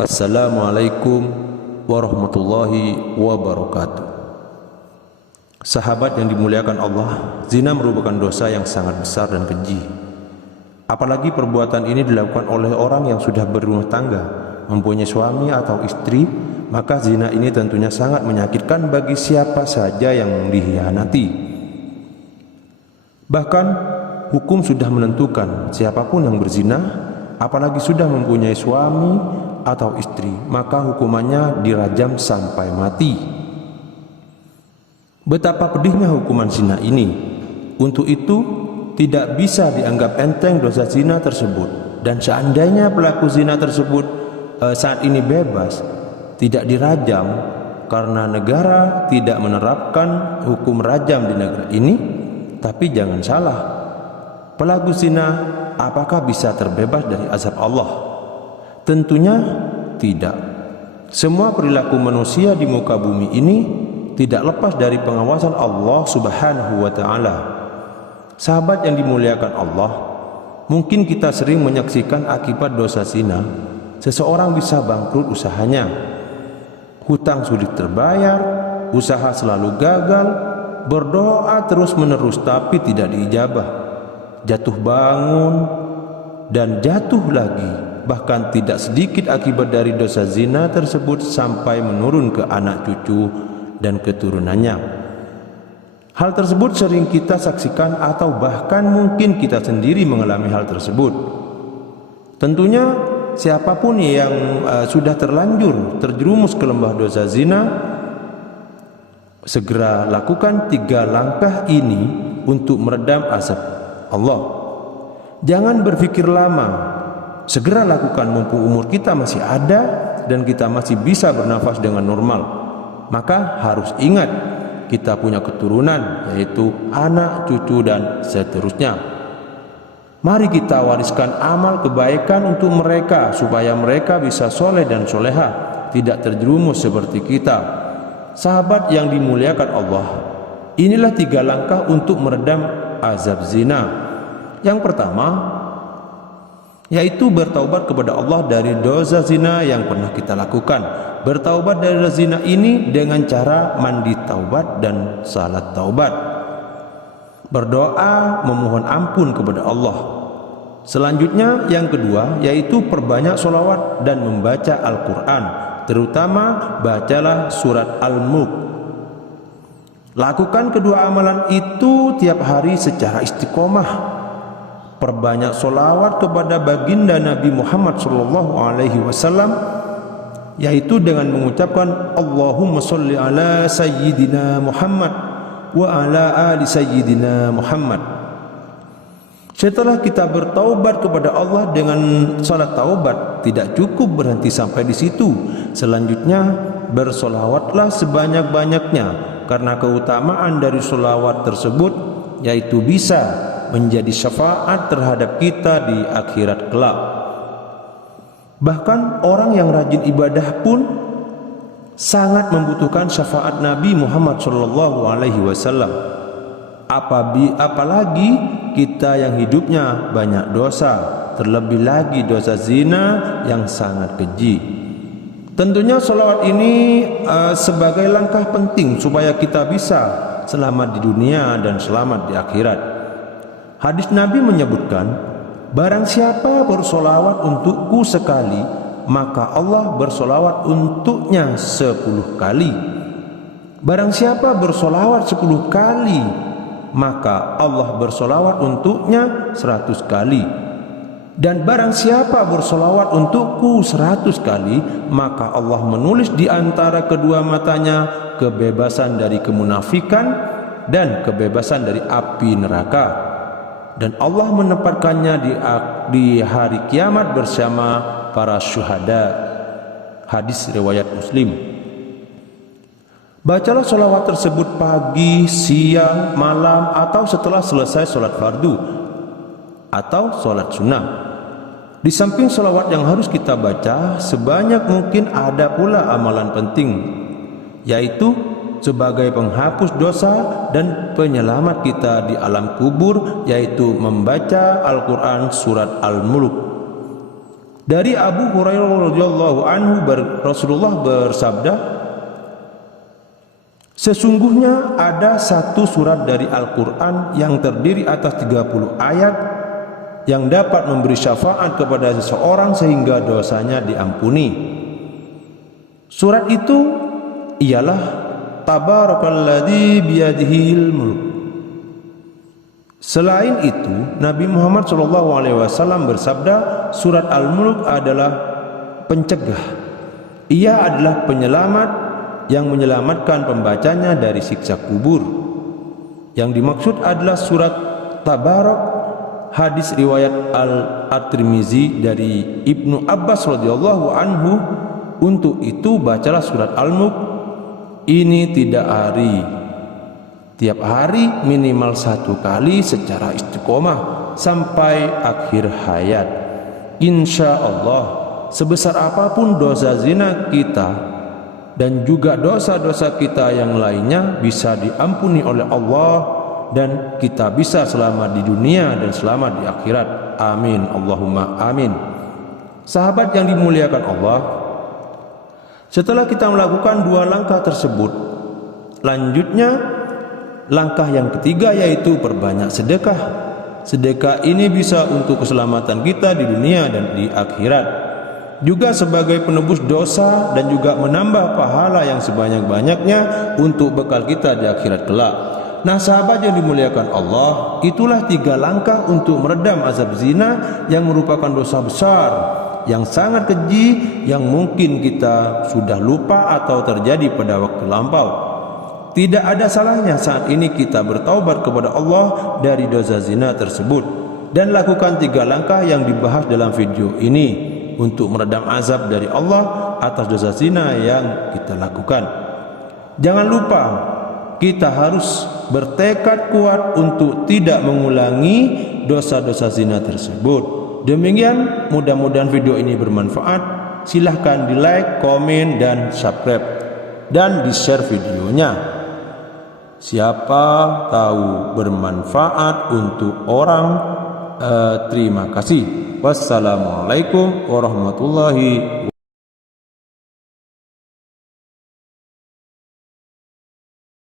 Assalamualaikum warahmatullahi wabarakatuh. Sahabat yang dimuliakan Allah, zina merupakan dosa yang sangat besar dan keji. Apalagi perbuatan ini dilakukan oleh orang yang sudah berumah tangga, mempunyai suami atau istri, maka zina ini tentunya sangat menyakitkan bagi siapa saja yang dikhianati. Bahkan hukum sudah menentukan siapapun yang berzina, apalagi sudah mempunyai suami atau istri, maka hukumannya dirajam sampai mati. Betapa pedihnya hukuman zina ini. Untuk itu tidak bisa dianggap enteng dosa zina tersebut, dan seandainya pelaku zina tersebut saat ini bebas, tidak dirajam karena negara tidak menerapkan hukum rajam di negara ini. Tapi jangan salah, pelaku zina apakah bisa terbebas dari azab Allah? Tentunya tidak. Semua perilaku manusia di muka bumi ini tidak lepas dari pengawasan Allah Subhanahu wa ta'ala. Sahabat yang dimuliakan Allah, mungkin kita sering menyaksikan akibat dosa zina, seseorang bisa bangkrut usahanya, hutang sulit terbayar, usaha selalu gagal, berdoa terus menerus tapi tidak diijabah, jatuh bangun dan jatuh lagi. Bahkan tidak sedikit akibat dari dosa zina tersebut sampai menurun ke anak cucu dan keturunannya. Hal tersebut sering kita saksikan atau bahkan mungkin kita sendiri mengalami hal tersebut. Tentunya siapapun yang sudah terlanjur terjerumus ke lembah dosa zina, segera lakukan 3 langkah ini untuk meredam azab Allah. Jangan berpikir lama, segera lakukan mumpung umur kita masih ada dan kita masih bisa bernafas dengan normal. Maka harus ingat, kita punya keturunan, yaitu anak, cucu, dan seterusnya. Mari kita wariskan amal kebaikan untuk mereka, supaya mereka bisa soleh dan soleha, tidak terjerumus seperti kita. Sahabat yang dimuliakan Allah, inilah 3 langkah untuk meredam azab zina. Yang pertama, yaitu bertaubat kepada Allah dari dosa zina yang pernah kita lakukan. Bertaubat dari zina ini dengan cara mandi taubat dan salat taubat. Berdoa memohon ampun kepada Allah. Selanjutnya yang kedua, yaitu perbanyak sholawat dan membaca Al-Quran, terutama bacalah surat Al-Mulk. Lakukan kedua amalan itu tiap hari secara istiqomah. Perbanyak solawat kepada baginda Nabi Muhammad SAW, yaitu dengan mengucapkan Allahumma sholli ala sayyidina Muhammad wa ala ali sayyidina Muhammad. Setelah kita bertaubat kepada Allah dengan salat taubat, tidak cukup berhenti sampai di situ. Selanjutnya bersolawatlah sebanyak-banyaknya, karena keutamaan dari solawat tersebut yaitu bisa menjadi syafaat terhadap kita di akhirat kelak. Bahkan orang yang rajin ibadah pun sangat membutuhkan syafaat Nabi Muhammad SAW. Apalagi kita yang hidupnya banyak dosa, terlebih lagi dosa zina yang sangat keji. Tentunya sholawat ini sebagai langkah penting supaya kita bisa selamat di dunia dan selamat di akhirat. Hadis Nabi menyebutkan, barang siapa bersolawat untukku sekali, maka Allah bersolawat untuknya 10 kali. Barang siapa bersolawat 10 kali, maka Allah bersolawat untuknya 100 kali. Dan barang siapa bersolawat untukku 100 kali, maka Allah menulis di antara kedua matanya kebebasan dari kemunafikan dan kebebasan dari api neraka. Dan Allah menempatkannya di hari kiamat bersama para syuhada. Hadis riwayat Muslim. Bacalah sholawat tersebut pagi, siang, malam, atau setelah selesai sholat fardu atau sholat sunnah. Di samping sholawat yang harus kita baca, sebanyak mungkin ada pula amalan penting, yaitu sebagai penghapus dosa dan penyelamat kita di alam kubur, yaitu membaca Al-Quran surat Al-Mulk. Dari Abu Hurairah radhiyallahu anhu Rasulullah bersabda, sesungguhnya ada satu surat dari Al-Quran yang terdiri atas 30 ayat yang dapat memberi syafaat kepada seseorang sehingga dosanya diampuni. Surat itu ialah Tabarakalladzi biyadihil mulk. Selain itu, Nabi Muhammad SAW bersabda, surat Al-Mulk adalah pencegah. Ia adalah penyelamat yang menyelamatkan pembacanya dari siksa kubur. Yang dimaksud adalah surat Tabarak, hadis riwayat At-Tirmizi dari Ibnu Abbas radhiyallahu anhu. Untuk itu bacalah surat Al-Mulk ini tiap hari minimal 1 kali secara istiqomah sampai akhir hayat. Insya Allah, sebesar apapun dosa zina kita dan juga dosa-dosa kita yang lainnya bisa diampuni oleh Allah dan kita bisa selamat di dunia dan selamat di akhirat. Amin, Allahumma amin. Sahabat yang dimuliakan Allah, setelah kita melakukan 2 langkah tersebut, lanjutnya langkah yang ketiga yaitu perbanyak sedekah. Sedekah ini bisa untuk keselamatan kita di dunia dan di akhirat, juga sebagai penebus dosa dan juga menambah pahala yang sebanyak-banyaknya untuk bekal kita di akhirat kelak. Nah sahabat yang dimuliakan Allah, itulah 3 langkah untuk meredam azab zina yang merupakan dosa besar yang sangat keji yang mungkin kita sudah lupa atau terjadi pada waktu lampau. Tidak ada salahnya saat ini kita bertaubat kepada Allah dari dosa zina tersebut dan lakukan 3 langkah yang dibahas dalam video ini untuk meredam azab dari Allah atas dosa zina yang kita lakukan. Jangan lupa kita harus bertekad kuat untuk tidak mengulangi dosa-dosa zina tersebut. Demikian, mudah-mudahan video ini bermanfaat. Silahkan di like, komen, dan subscribe dan di share videonya. Siapa tahu bermanfaat untuk orang. Terima kasih. Wassalamualaikum warahmatullahi wabarakatuh.